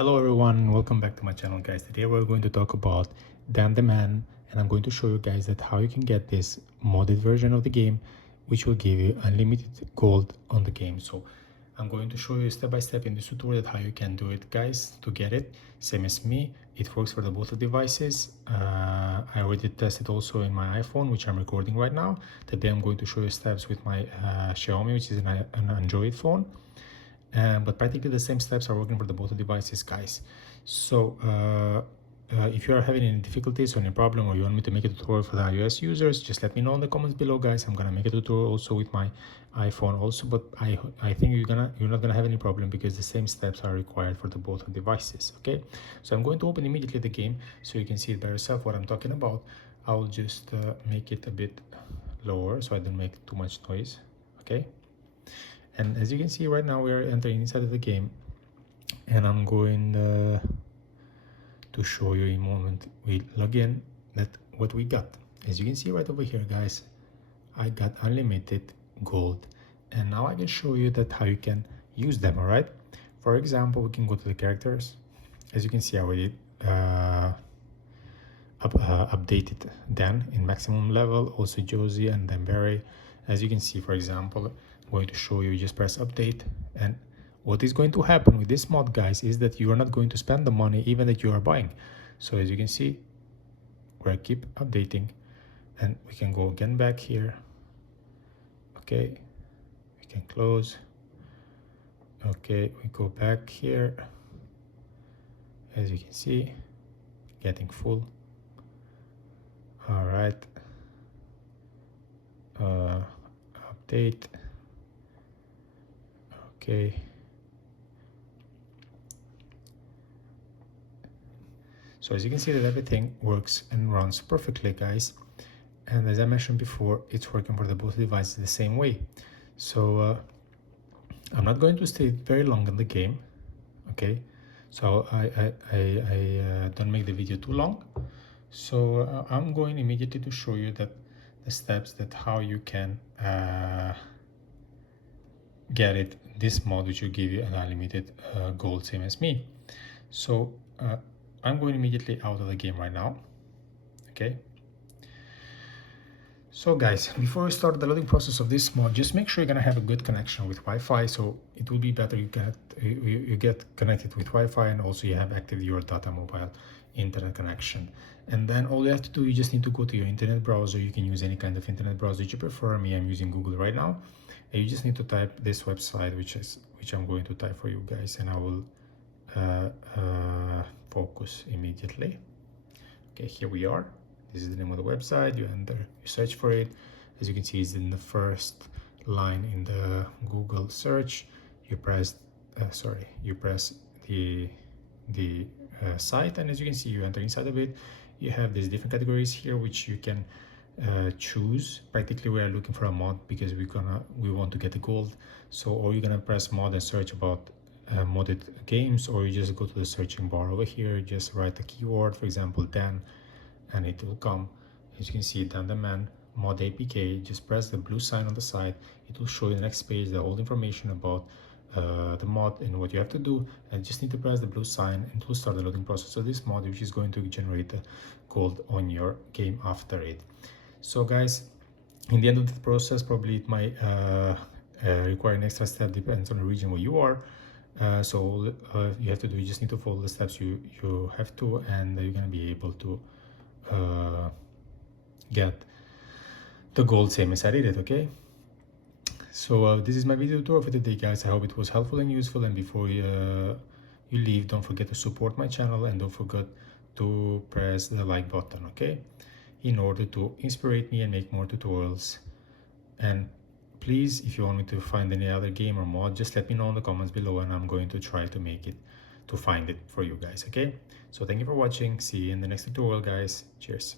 Hello everyone, welcome back to my channel guys. Today we're going to talk about Dan the Man, and I'm going to show you guys that how you can get this modded version of the game which will give you unlimited gold on the game. So I'm going to show you step by step in this tutorial how you can do it guys to get it. Same as me, it works for the both devices. I already tested also in my iPhone, which I'm recording right now. Today I'm going to show you steps with my Xiaomi, which is an Android phone. But practically the same steps are working for the both devices guys. So if you are having any difficulties or any problem, or you want me to make a tutorial for the iOS users, just let me know in the comments below guys. I'm gonna make a tutorial also with my iPhone also, but I think you're not gonna have any problem because the same steps are required for the both devices. Okay, so I'm going to open immediately the game so you can see it by yourself what I'm talking about. I'll just make it a bit lower so I don't make too much noise. Okay, and as you can see right now we are entering inside of the game, and I'm going to show you in a moment we log in that what we got. As you can see right over here guys, I got unlimited gold, and now I can show you that how you can use them. All right, for example, we can go to the characters. As you can see I already updated Dan in maximum level, also Josie and then Barry. As you can see, for example, I'm going to show you, just press update, and what is going to happen with this mod guys is that you are not going to spend the money even that you are buying. So as you can see, we're keep updating, and we can go again back here. Okay, we can close. Okay, we go back here. As you can see, getting full. All right, update. Okay, so as you can see that everything works and runs perfectly guys, and as I mentioned before, it's working for the both devices the same way. So I'm not going to stay very long in the game. Okay, so I don't make the video too long. So I'm going immediately to show you that the steps that how you can get it, this mod which will give you an unlimited gold, same as me. So I'm going immediately out of the game right now. Okay, so guys, before we start the loading process of this mod, just make sure you're gonna have a good connection with Wi-Fi. So it will be better you get connected with Wi-Fi, and also you have active your data mobile internet connection. And then all you have to do, you just need to go to your internet browser. You can use any kind of internet browser you prefer. Me, I'm using Google right now, and you just need to type this website, which I'm going to type for you guys, and I will focus immediately. Okay, here we are. This is the name of the website. You enter, you search for it. As you can see, it's in the first line in the Google search. You press you press the site, and as you can see, you enter inside of it. You have these different categories here which you can choose. Practically we are looking for a mod because we want to get the gold. So or you're gonna press mod and search about modded games, or you just go to the searching bar over here, just write the keyword, for example Dan, and it will come. As you can see, Dan the Man mod APK. Just press the blue sign on the side. It will show you the next page, the whole information about the mod and what you have to do, and just need to press the blue sign, and it will start the loading process of this mod, which is going to generate the gold on your game after it. So guys, in the end of the process, probably it might require an extra step, depends on the region where you are. So you have to do, you just need to follow the steps you have to, and you're going to be able to get the gold same as I did it. Okay, so this is my video tutorial for today guys. I hope it was helpful and useful, and before you leave, don't forget to support my channel, and don't forget to press the like button, okay, in order to inspire me and make more tutorials. And please, if you want me to find any other game or mod, just let me know in the comments below, and I'm going to try to find it for you guys. Okay, so thank you for watching. See you in the next tutorial guys. Cheers.